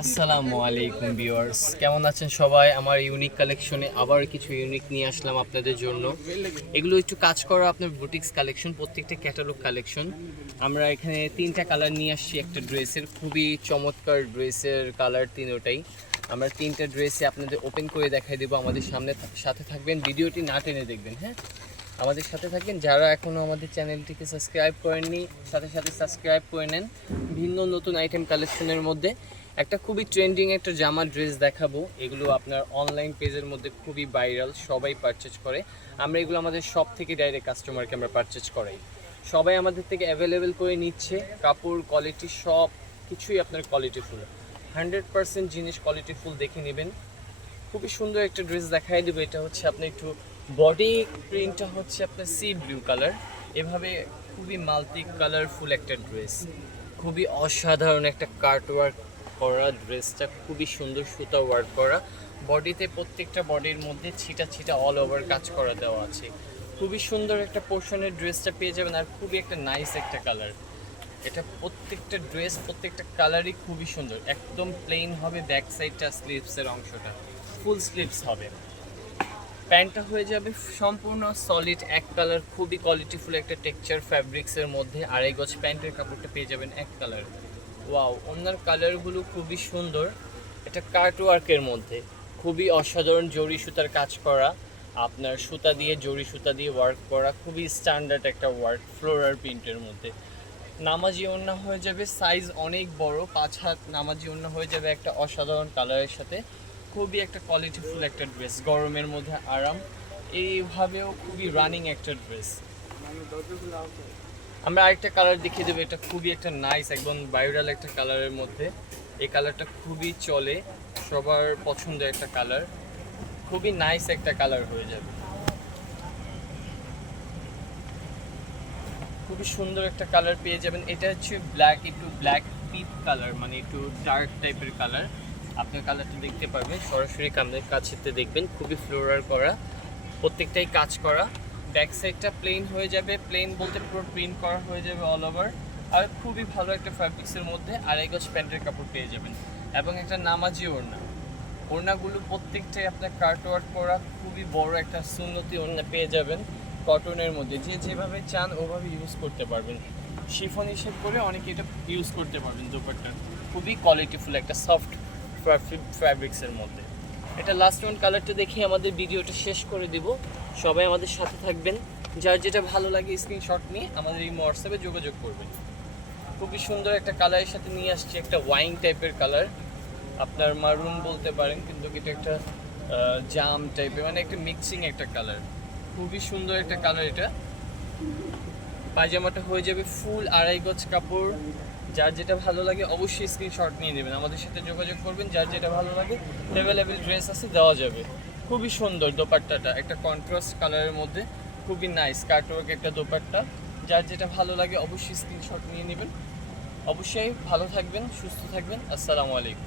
আসসালামু আলাইকুম ভিউয়ার্স, কেমন আছেন সবাই? আমার ইউনিক কালেকশনে আবার কিছু ইউনিক নিয়ে আসলাম আপনাদের জন্য। এগুলো একটু কাজ করা আপনার বুটিক্স কালেকশন, প্রত্যেকটা ক্যাটালগ কালেকশন। আমরা এখানে তিনটা কালার নিয়ে আসছি একটা ড্রেসের, খুবই চমৎকার ড্রেসের কালার তিনোটাই। আমরা তিনটা ড্রেসে আপনাদের ওপেন করে দেখাই দেবো। আমাদের সাথে থাকবেন, ভিডিওটি না টেনে দেখবেন। হ্যাঁ, আমাদের সাথে থাকবেন। যারা এখনও আমাদের চ্যানেলটিকে সাবস্ক্রাইব করেননি, সাথে সাথে সাবস্ক্রাইব করে নেন। ভিন্ন নতুন আইটেম কালেকশনের মধ্যে একটা খুবই ট্রেন্ডিং একটা জামা ড্রেস দেখাবো। এগুলো আপনার অনলাইন পেজের মধ্যে খুবই ভাইরাল, সবাই পারচেজ করে। আমরা এগুলো আমাদের শপ থেকে ডাইরেক্ট কাস্টমারকে আমরা পারচেজ করাই। সবাই আমাদের থেকে অ্যাভেলেবেল করে নিচ্ছে। কাপড় কোয়ালিটি সব কিছুই আপনার কোয়ালিটিফুল, 100% জিনিস কোয়ালিটিফুল দেখে নেবেন। খুবই সুন্দর একটা ড্রেস দেখাই দেবো। এটা হচ্ছে আপনার একটু বডি প্রিন্টটা হচ্ছে আপনার সি ব্লু কালার, এভাবে খুবই মাল্টি কালারফুল একটা ড্রেস। খুবই অসাধারণ একটা কাট ওয়ার্ক করা ড্রেসটা, খুবই সুন্দর সুতা ওয়ার্ক করা। বডিতে প্রত্যেকটা বডির মধ্যে ছিটা ছিটা অল ওভার কাজ করা দেওয়া আছে। খুবই সুন্দর একটা পোর্শনের ড্রেসটা পেয়ে যাবেন, আর খুবই একটা নাইস একটা কালার। এটা প্রত্যেকটা ড্রেস প্রত্যেকটা কালারই খুবই সুন্দর। একদম প্লেন হবে ব্যাক সাইডটা, স্লিভসের অংশটা ফুল স্লিভস হবে। প্যান্টটা হয়ে যাবে সম্পূর্ণ সলিড এক কালার, খুবই কোয়ালিটিফুল একটা টেক্সচার ফ্যাব্রিক্সের মধ্যে। আড়াই গজ প্যান্টের কাপড়টা পেয়ে যাবেন এক কালার। ওয়াও, ওনার কালারগুলো খুবই সুন্দর। এটা কাট ওয়ার্কের মধ্যে খুবই অসাধারণ জরি সুতার কাজ করা, আপনার সুতা দিয়ে জরি সুতা দিয়ে ওয়ার্ক করা, খুবই স্ট্যান্ডার্ড একটা ওয়ার্ক ফ্লোরাল প্রিন্টের মধ্যে। নামাজি ওড়না হয়ে যাবে, সাইজ অনেক বড়, 5 হাত নামাজি ওড়না হয়ে যাবে একটা অসাধারণ কালারের সাথে। খুবই একটা কোয়ালিটিফুল একটা ড্রেস, গরমের মধ্যে আরাম। এইভাবেও খুবই রানিং একটা ড্রেস। আমরা আরেকটা কালার দেখিয়ে দেবো। এটা খুবই একটা নাইস, একদম ভাইরাল একটা কালারের মধ্যে। এই কালারটা খুবই চলে, সবার পছন্দের একটা কালার, খুবই নাইস একটা কালার হয়ে যাবে। খুবই সুন্দর একটা কালার পেয়ে যাবেন। এটা হচ্ছে ব্ল্যাক, একটু ব্ল্যাক পিপ কালার, মানে একটু ডার্ক টাইপের কালার। আপনার কালারটা দেখতে পারবেন সরাসরি কামের কাছেতে দেখবেন। খুবই ফ্লোরাল করা, প্রত্যেকটাই কাজ করা। ব্যাক সাইডটা প্লেন হয়ে যাবে, প্লেন বলতে পুরো প্রিন্ট করা হয়ে যাবে অল ওভার। আর খুবই ভালো একটা ফ্যাব্রিক্সের মধ্যে আড়াই গজ প্যান্টের কাপড় পেয়ে যাবেন, এবং একটা নামাজি ওড়না। ওড়নাগুলো প্রত্যেকটাই আপনার কাট ওয়ার্ক করা, খুবই বড় একটা সুন্নতি ওড়না পেয়ে যাবেন কটনের মধ্যে। যে যেভাবে চান ওভাবে ইউজ করতে পারবেন। শিফন হিসেব করে অনেকে এটা ইউজ করতে পারবেন দোপাট্টা। খুবই কোয়ালিটিফুল একটা সফট ফ্যাব্রিক্সের মধ্যে। এটা লাস্ট ওয়ান কালারটা দেখে আমাদের ভিডিওটা শেষ করে দিব। সবাই আমাদের সাথে থাকবেন। যার যেটা ভালো লাগে স্ক্রিনশট নিয়ে আমাদের এই হোয়াটসঅ্যাপে যোগাযোগ করবেন। খুবই সুন্দর একটা কালারের সাথে নিয়ে আসছি, একটা ওয়াইন টাইপের কালার, আপনার মারুন বলতে পারেন, কিন্তু এটা একটা জাম টাইপের, মানে একটা মিক্সিং একটা কালার। খুবই সুন্দর একটা কালার এটা। পায়জামাটা হয়ে যাবে ফুল আড়াই গজ কাপড়। যার যেটা ভালো লাগে অবশ্যই স্ক্রিনশট নিয়ে নেবেন, আমাদের সাথে যোগাযোগ করবেন। যার যেটা ভালো লাগে অ্যাভেলেবেল ড্রেস আছে, দেওয়া যাবে। খুবই সুন্দর দোপাট্টাটা, একটা কন্ট্রাস্ট কালারের মধ্যে, খুবই নাইস কাটওয়ার্ক একটা দোপাট্টা। যার যেটা ভালো লাগে অবশ্যই স্ক্রিনশট নিয়ে নেবেন। অবশ্যই ভালো থাকবেন, সুস্থ থাকবেন। আসসালামু আলাইকুম।